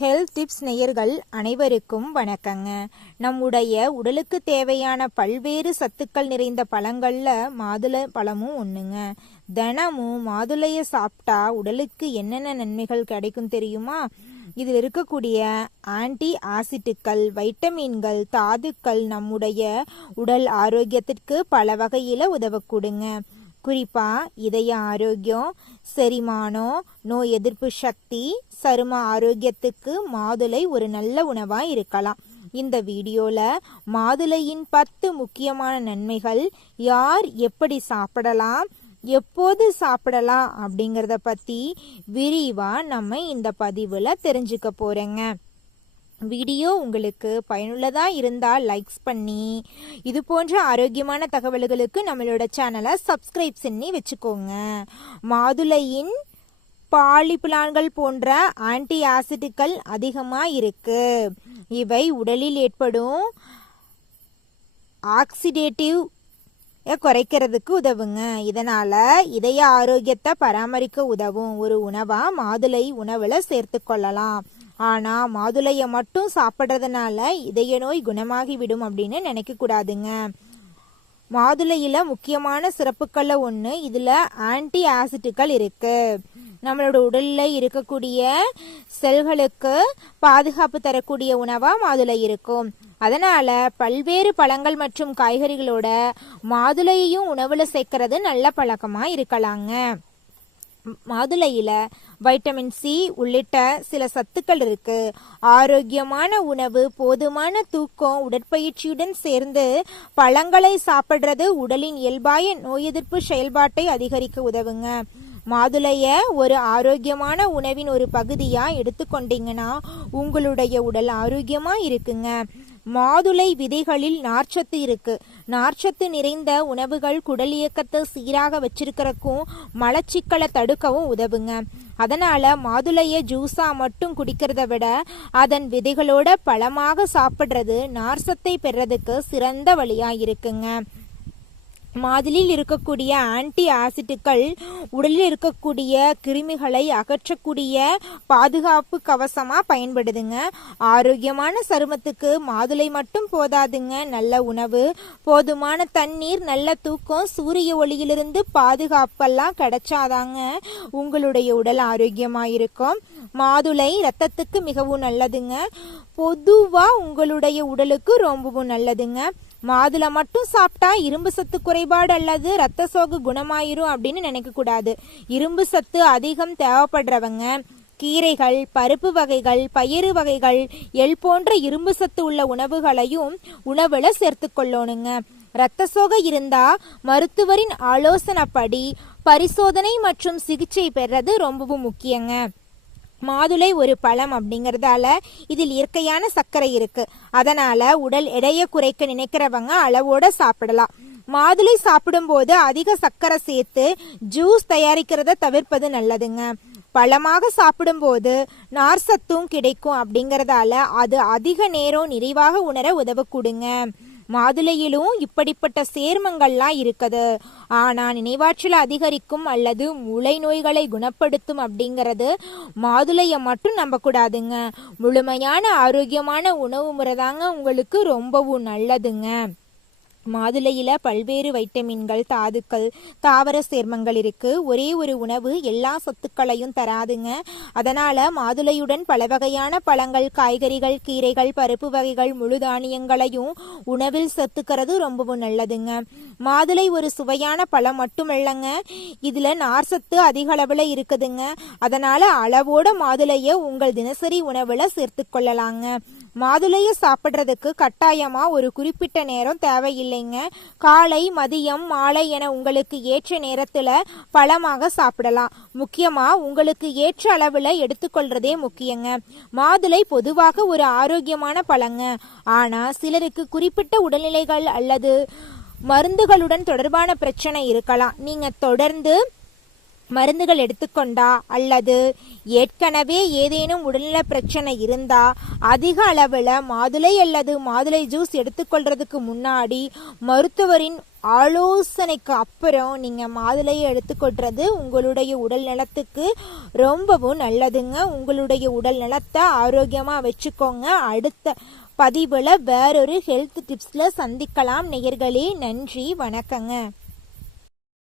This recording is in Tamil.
ஹெல்த் டிப்ஸ் நேயர்கள் அனைவருக்கும் வணக்கங்க. நம்முடைய உடலுக்கு தேவையான பல்வேறு சத்துக்கள் நிறைந்த பழங்கள்ல மாதுளை பழமும் ஒண்ணுங்க. தினமும் மாதுளையை சாப்பிட்டா உடலுக்கு என்னென்ன நன்மைகள் கிடைக்கும் தெரியுமா? இதில் இருக்கக்கூடிய ஆன்டி ஆசிட்டுக்கள், வைட்டமின்கள், தாதுக்கள் நம்முடைய உடல் ஆரோக்கியத்திற்கு பல வகையில உதவக்கூடுங்க. குறிப்பா இதய ஆரோக்கியம், செரிமானம், நோய் எதிர்ப்பு சக்தி, சரும ஆரோக்கியத்துக்கு மாதுளை ஒரு நல்ல உணவா இருக்கலாம். இந்த வீடியோல மாதுளையின் 10 முக்கியமான நன்மைகள், யார் எப்படி சாப்பிடலாம், எப்போது சாப்பிடலாம் அப்படிங்கறத பத்தி விரிவா நம்ம இந்த பதிவுல தெரிஞ்சுக்க போறேங்க. வீடியோ உங்களுக்கு பயனுள்ளதா இருந்தால் லைக்ஸ் பண்ணி இது போன்ற ஆரோக்கியமான தகவல்களுக்கு நம்மளோட சேனலை சப்ஸ்கிரைப் பண்ணி வச்சுக்கோங்க. மாதுளையின் பாலிபிளான்கள் போன்ற ஆன்டி ஆசிட்டுகள் அதிகமா இருக்கு. இவை உடலில் ஏற்படும் ஆக்சிடேட்டிவ் குறைக்கிறதுக்கு உதவுங்க. இதனால இதய ஆரோக்கியத்தை பராமரிக்க உதவும் ஒரு உணவா மாதுளை உணவுல சேர்த்து கொள்ளலாம். ஆனா மாதுளைய மட்டும் சாப்பிட்றதுனால இதய நோய் குணமாகிவிடும் அப்படின்னு நினைக்க கூடாதுங்க. மாதுளையில முக்கியமான சிறப்புகள்ல ஒண்ணு, இதுல ஆன்டி ஆசிட்டுகள் இருக்கு. நம்மளோட உடல்ல இருக்கக்கூடிய செல்களுக்கு பாதுகாப்பு தரக்கூடிய உணவா மாதுளை இருக்கும். அதனால பல்வேறு பழங்கள் மற்றும் காய்கறிகளோட மாதுளையையும் உணவுல சேர்க்கறது நல்ல பழக்கமா இருக்கலாங்க. மாதுளையில வைட்டமின் சி உள்ளிட்ட சில சத்துக்கள் இருக்கு. ஆரோக்கியமான உணவு, போதுமான தூக்கம், உடற்பயிற்சியுடன் சேர்ந்து பழங்களை சாப்பிடுறது உடலின் இயல்பாய நோய் எதிர்ப்பு செயல்பாட்டை அதிகரிக்க உதவுங்க. மாதுளைய ஒரு ஆரோக்கியமான உணவின் ஒரு பகுதியா எடுத்துக்கொண்டீங்கன்னா உங்களுடைய உடல் ஆரோக்கியமா இருக்குங்க. மாதுளை விதைகளில் நார்ச்சத்து இருக்கு. நார்ச்சத்து நிறைந்த உணவுகள் குடல் இயக்கத்தை சீராக வச்சிருக்கிறதுக்கும் மலச்சிக்கலை தடுக்கவும் உதவுங்க. அதனால மாதுளைய ஜூஸா மட்டும் குடிக்கிறத விட அதன் விதைகளோட பழமாக சாப்பிடுறது நார்ச்சத்தை பெறதுக்கு சிறந்த வழியா இருக்குங்க. மாதுளையில் இருக்கக்கூடிய ஆன்டி ஆசிட்டுகள் உடலில் இருக்கக்கூடிய கிருமிகளை அகற்றக்கூடிய பாதுகாப்பு கவசமா பயன்படுதுங்க. ஆரோக்கியமான சருமத்துக்கு மாதுளை மட்டும் போதாதுங்க. நல்ல உணவு, போதுமான தண்ணீர், நல்ல தூக்கம், சூரிய ஒளியிலிருந்து பாதுகாப்பெல்லாம் கிடைச்சாதாங்க உங்களுடைய உடல் ஆரோக்கியமா இருக்கும். மாதுளை ரத்தத்துக்கு மிகவும் நல்லதுங்க. பொதுவா உங்களுடைய உடலுக்கு ரொம்பவும் நல்லதுங்க. மாதுளை மட்டும் சாப்பிட்டா இரும்பு சத்து குறைபாடு அல்லது ரத்த சோகை குணமாயிரும் அப்படின்னு நினைக்க கூடாது. இரும்பு சத்து அதிகம் தேவைப்படுறவங்க கீரைகள், பருப்பு வகைகள், பயிறு வகைகள், எள் போன்ற இரும்பு சத்து உள்ள உணவுகளையும் உணவுல சேர்த்து கொள்ளணுங்க. ரத்த சோகை இருந்தா மருத்துவரின் ஆலோசனைப்படி பரிசோதனை மற்றும் சிகிச்சை பெறது ரொம்பவும் முக்கியங்க. மாதுளை ஒரு பழம் அப்படிங்கறதால இதில் இயற்கையான சர்க்கரை இருக்கு. அதனால உடல் எடையை குறைக்க நினைக்கிறவங்க அளவோட சாப்பிடலாம். மாதுளை சாப்பிடும் போது அதிக சர்க்கரை சேர்த்து ஜூஸ் தயாரிக்கிறத தவிர்ப்பது நல்லதுங்க. பழமாக சாப்பிடும் போது நார்சத்தும் கிடைக்கும் அப்படிங்கறதால அது அதிக நேரம் நிறைவாக உணர உதவக்கூடுங்க. மாதுளையிலும் இப்படிப்பட்ட சேர்மங்கள்லாம் இருக்குது. ஆனா நினைவாற்றல் அதிகரிக்கும் அல்லது மூளை நோய்களை குணப்படுத்தும் அப்படிங்கிறது மாதுளைய மட்டும் நம்ப கூடாதுங்க. முழுமையான ஆரோக்கியமான உணவு முறை தாங்க உங்களுக்கு ரொம்பவும் நல்லதுங்க. மாதுளையில பல்வேறு வைட்டமின்கள், தாதுக்கள், தாவர சேர்மங்கள் இருக்கு. ஒரே ஒரு உணவு எல்லா சத்துக்களையும் தராதுங்க. அதனால மாதுளையுடன் பல வகையான பழங்கள், காய்கறிகள், கீரைகள், பருப்பு வகைகள், முழு தானியங்களையும் உணவில் சேர்த்துக்கிறது ரொம்பவும் நல்லதுங்க. மாதுளை ஒரு சுவையான பழம் மட்டுமல்லங்க, இதுல நார்சத்து அதிக அளவுல இருக்குதுங்க. அதனால அளவோட மாதுளைய உங்கள் தினசரி உணவுல சேர்த்து கொள்ளலாங்க. மாதுளைய சாப்பிட்றதுக்கு கட்டாயமா ஒரு குறிப்பிட்ட நேரம் தேவையில்லைங்க. காலை, மதியம், மாலை என உங்களுக்கு ஏற்ற நேரத்துல பழமாக சாப்பிடலாம். முக்கியமா உங்களுக்கு ஏற்ற அளவுல எடுத்துக்கொள்றதே முக்கியங்க. மாதுளை பொதுவாக ஒரு ஆரோக்கியமான பழங்க. ஆனா சிலருக்கு குறிப்பிட்ட உடல்நிலைகள் அல்லது மருந்துகளுடன் தொடர்பான பிரச்சனை இருக்கலாம். நீங்க தொடர்ந்து மருந்துகள் எடுத்துக்கொண்டா அல்லது ஏற்கனவே ஏதேனும் உடல்நல பிரச்சனை இருந்தா அதிக அளவில் மாதுளை அல்லது மாதுளை ஜூஸ் எடுத்துக்கொள்றதுக்கு முன்னாடி மருத்துவரின் ஆலோசனைக்கு அப்புறம் நீங்கள் மாதுளையை எடுத்துக்கொள்றது உங்களுடைய உடல் நலத்துக்கு ரொம்பவும் நல்லதுங்க. உங்களுடைய உடல் நலத்தை ஆரோக்கியமாக வச்சுக்கோங்க. அடுத்த பதிவில் வேறொரு ஹெல்த் டிப்ஸில் சந்திக்கலாம் நேயர்களே. நன்றி, வணக்கங்க.